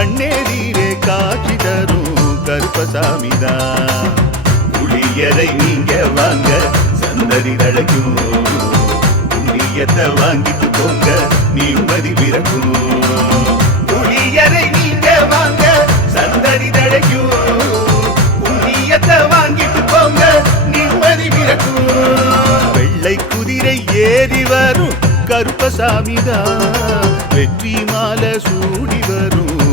கண்ணெதிரே காட்சி தரும் கருப்பசாமிதா. புளியரை நீங்க வாங்க சந்ததி தழைக்கும் புளியத்தை வாங்கிட்டு போங்க நிம்மதி பிறக்கும். புளியரை நீங்க வாங்க சந்ததி தழைக்கும் புண்ணியத்தை வாங்கிட்டு போங்க நிம்மதி பிறக்கும். வெள்ளை குதிரை ஏறி வரும் கருப்பசாமிதா. வெற்றி மாலை சூடி வரும்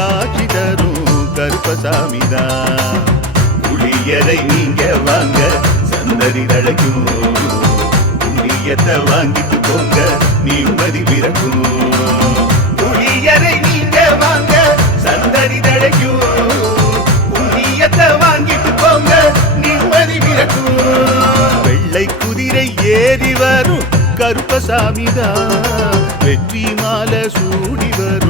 காட்சி தரும் கருப்பசாமிதா. புளியரை நீங்க வாங்க சந்ததி தழைக்கும். புளியத்தை வாங்கிட்டு போங்க நிம்மதி பிறக்கும். புளியரை நீங்க வாங்க சந்ததி தழைக்கும். புண்ணியத்தை வாங்கிட்டு போங்க நிம்மதி பிறக்கும். வெள்ளை குதிரை ஏறி வரும் கருப்பசாமிதா. வெற்றி மாலை சூடி வரும்.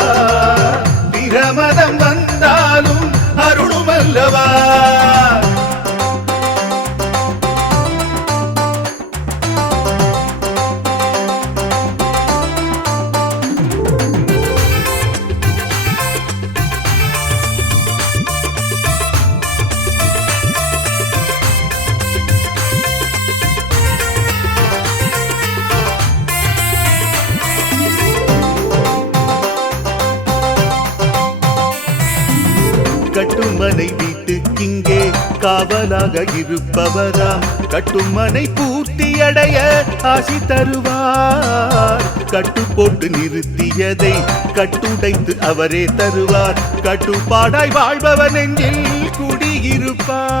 காவலாக இருப்பவராம் கட்டுமனை பூர்த்தியடைய ஆசி தருவார். கட்டு போட்டு நிறுத்தியதை கட்டுடைத்து அவரே தருவார். கட்டுப்பாடாய் வாழ்பவன் நெஞ்சில் குடியிருப்பார்.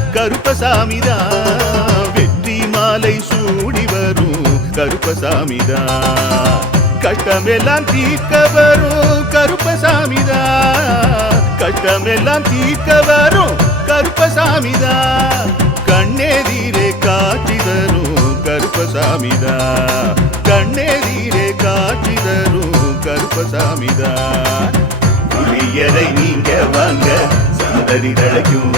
கருப்பசாமிதான் வெற்றி மாலை சூடி வரும் கருப்பசாமிதான் கஷ்டமெல்லாம் தீர்க்க வரும் கருப்பசாமிதான் கஷ்டமெல்லாம் தீர்க்க வரும் கருப்பசாமிதான் கண்ணெதிரே காட்சி தரும் கருப்பசாமிதான் கண்ணெதிரே காட்சி தரும் கருப்பசாமிதான் புளியரை நீங்க வாங்க சந்ததி தழைக்கும்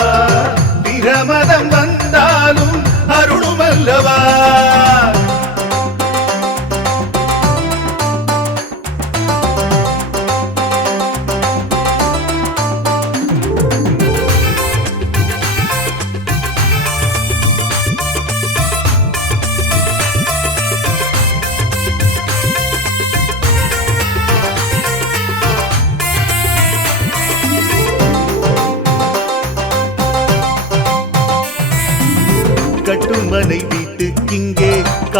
அருளும்